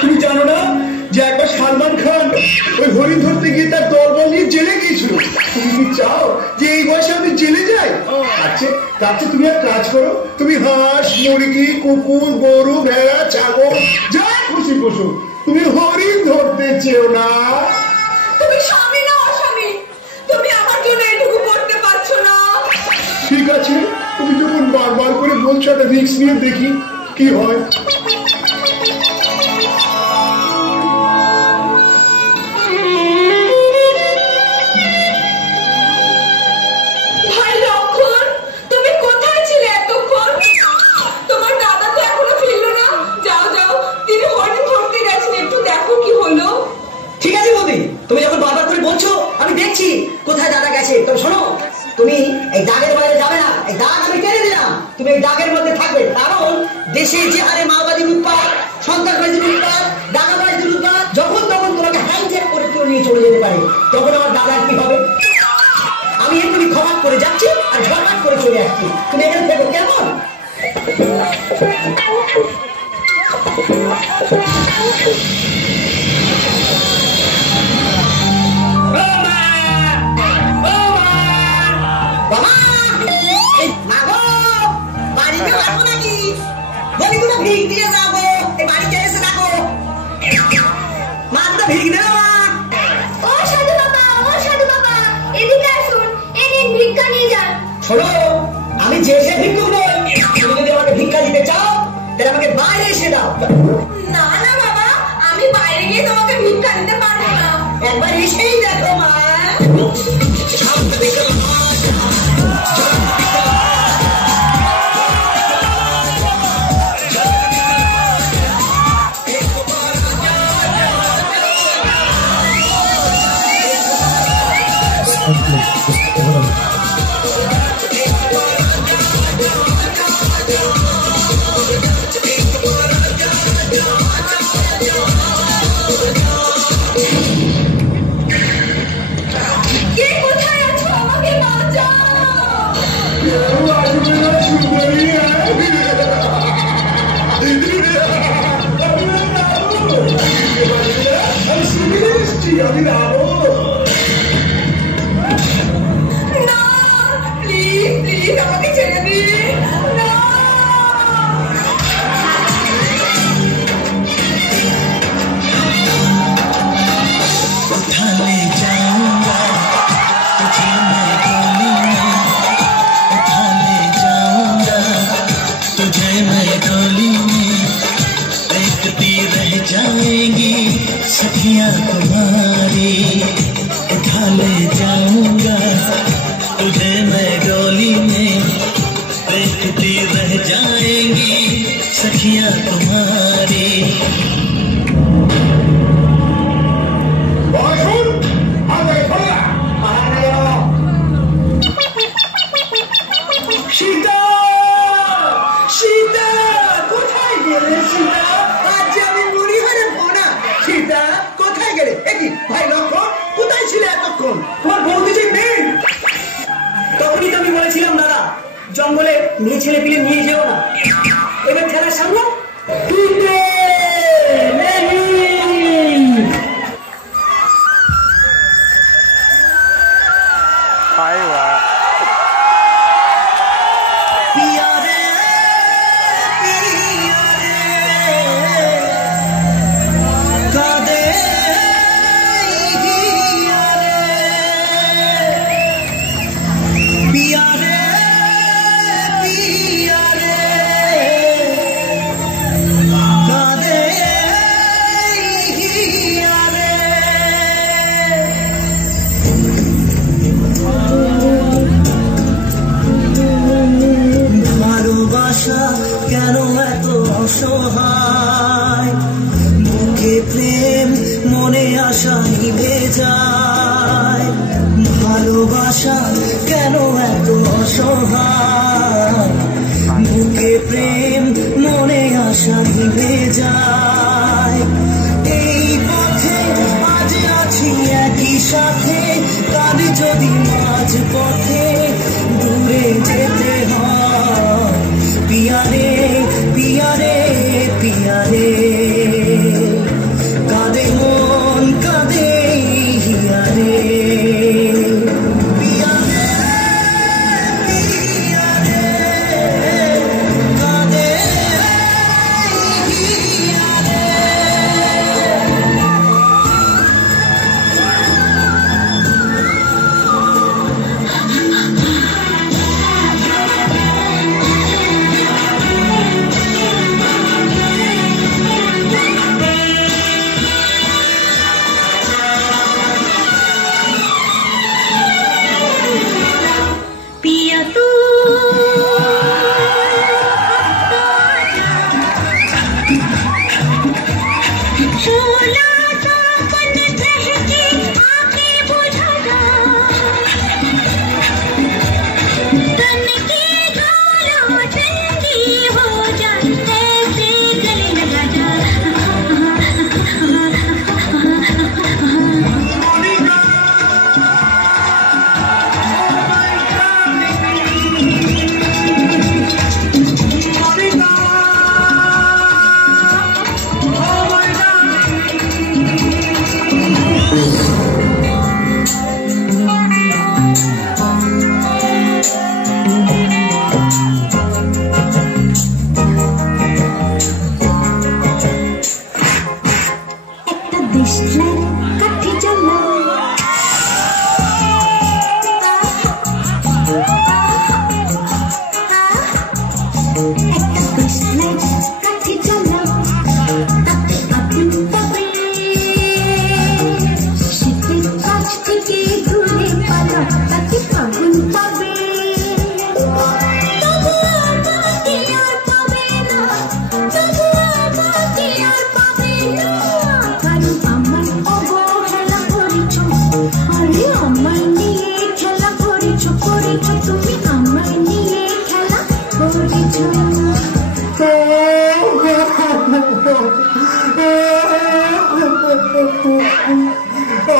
তুমি জানো না যে একবার সালমান খান ওই হরিণ ধরতে গিয়ে তার দলবল নিয়ে জেলে গিয়েছিল? তুমি কি চাও যে এই বয়সে আমি জেলে যাই? আচ্ছা তার চেয়ে তুমি এক কাজ করো, তুমি হাঁস, মুরগি, কুকুর, গরু, ভেড়া, ছাগল যা খুশি পশু, তুমি হরিণ ধরতে চেও না। তুমি স্বামী না অস্বামী? তুমি আমার জন্য এটুকু করতে পারছো না? ঠিক আছে, তুমি যখন বারবার করে বলছো একটা রিস্ক নিয়ে দেখি কি হয়। তুমি যখন বারবার করে বলছো আমি দেখছি কোথায় দাদা গেছে। তো শোনো, তুমি এই দাগের বাইরে যাবে না, এই দাগ আমি টেনে দিলাম, তুমি এই দাগের মধ্যে থাকবে। কারণ দেশে যে হারে মাওবাদীর উৎপাত, সন্ত্রাসবাদীর উৎপাত, দাঙ্গাবাজীর উৎপাত, যখন তখন তোমাকে হাইজ্যাক করে কেউ নিয়ে চলে যেতে পারে, তখন আমার দাদার কি হবে? আমি এমনি ক্ষমা করে যাচ্ছি আর ঝটপট করে চলে আসছি, তুমি এখানে থেকো কেমন? ভিক দিয়ে যাবো, এই বাড়িতে এসে দেখো মাত্র ভিক দেবো। ও সাধু বাবা, ও সাধু বাবা, এদিকে আসুন, এই ভিক্ষা নিয়ে যান। শোনো, আমি যে ভিক্ষুক নই, তুমি যদি আমাকে ভিক্ষা দিতে চাও তাহলে আমাকে বাইরে এসে দাও। না না বাবা, আমি বাইরে গিয়ে তোমাকে ভিক্ষা দিতে পারবো না, একবার এসেই দেখো মা। আমি যাবো না, প্লিজ প্লিজ আমাকে ছেড়ে দিন না। उठाने जाऊंगा तुझे मैं डोली में, उठाने जाऊंगा तुझे मैं डोली में, देखती रह जाएंगी सखियां तुम्हारी। उठा ले जाऊंगा तुझे मैं डोली में, देखती रह जाएंगी सखियां तुम्हारी। সীতা, সীতা কোথায় গেলে? সীতা, আজ আমি মরি হয়ে পোনা। সীতা কোথায় গেলে? একই ভাই লক্ষ্মণ, কোথায় ছিলে এতক্ষণ? তোমার বৌদি যে নেই। তখনই তো আমি বলেছিলাম দাদা, জঙ্গলে নিয়ে ছেলে পিলে নিয়ে যেও না। এবার খেলার সামনে কেন এত অসহায়, মুখে প্রেম মনে আশা নিভে যায়। ভালোবাসা কেন এত অসহায়, মুখে প্রেম মনে আশা নিভে যায়। এই পথে আজ আছি একই সাথে, কাল যদি মাঝ পথে দূরে যেতে হয়। পিয়ারে পিয়ারে পিয়ারে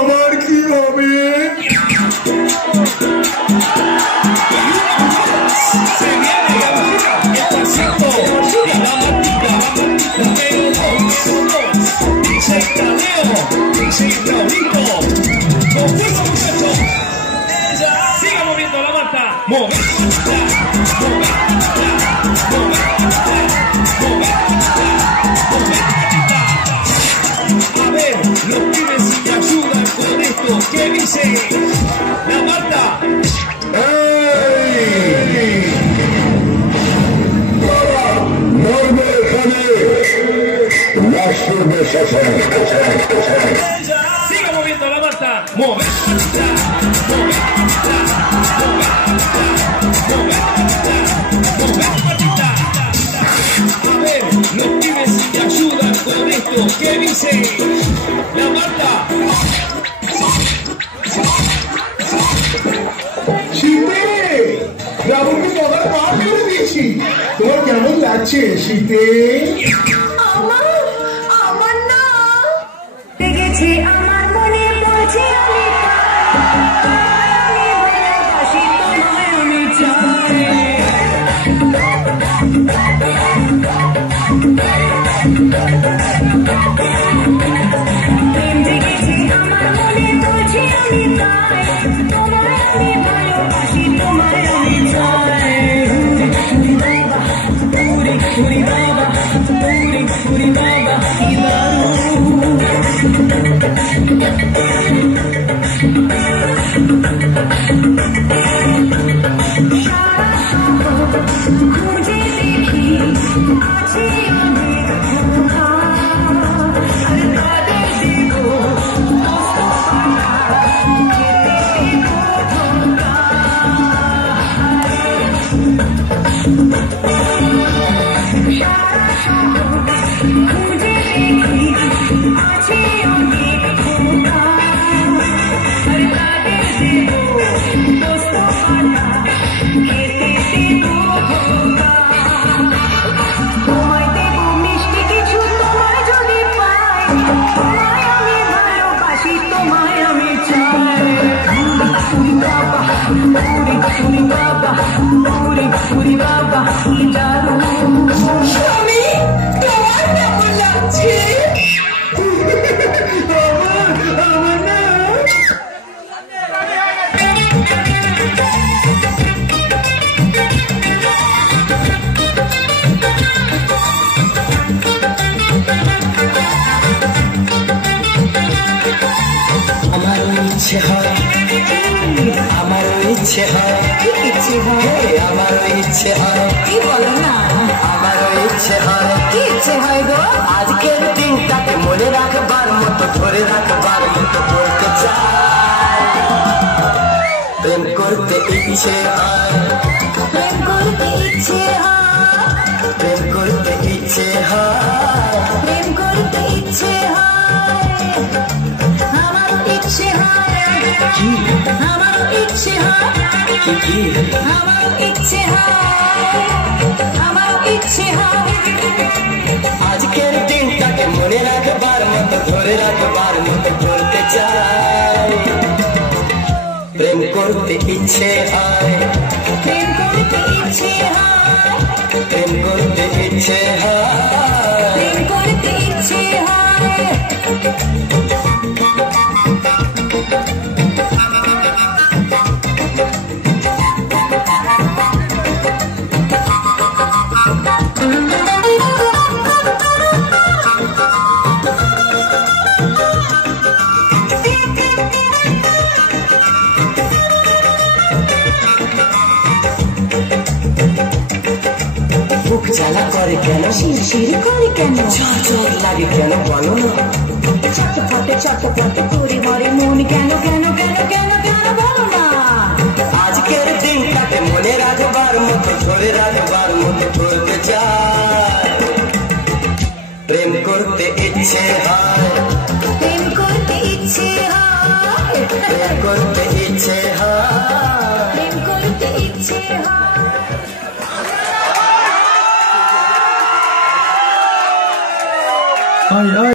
আমার কি হবে? Siga moviendo la mata. A ver, los pibes si te ayudan con esto. ¿Qué dice la Marta? Siga moviendo la Marta. A ver, los pibes si te ayudan con esto. ¿Qué dice la Marta? শীতে রাবণকে পদার পার করে দিয়েছি। তোমার কেমন লাগছে শীতে? আমার না লেগেছে, আমার মনে পড়ছে আজকের দিনটাকে মনে রাখবার মতো, ধরে রাখবার মতো করতে চাই। প্রেম করতে ইচ্ছে হয়, প্রেম করতে ইচ্ছে হয়, প্রেম করতে ইচ্ছে হয়, প্রেম করতে ইচ্ছে হয়। আমার ইচ্ছে হয়, আমার ইচ্ছে হয়। আজকের দিনটাকে মনে রাখবার মতো, ধরে রাখবার মতো করতে চাই। প্রেম করতে ইচ্ছে হয়, প্রেম করতে ইচ্ছে হয়, প্রেম করতে ইচ্ছে হয়। প্রেম করতে ইচ্ছে হয়। বুক জ্বালা করে কেন, শিরশির করে কেন, ঝড় লাগে কেন বলো না। চটপটে করে মরে মন কেন কেন কেন কেন কেন বলো না। আজকের দিনটাকে মনে রাখবার মতো, ধরে রাখবার মতো করতে চাই। প্রেম করতে ইচ্ছে হয়, প্রেম করতে ইচ্ছে হয়, প্রেম করতে ইচ্ছে হয়। প্রেম করতে ইচ্ছে হয়।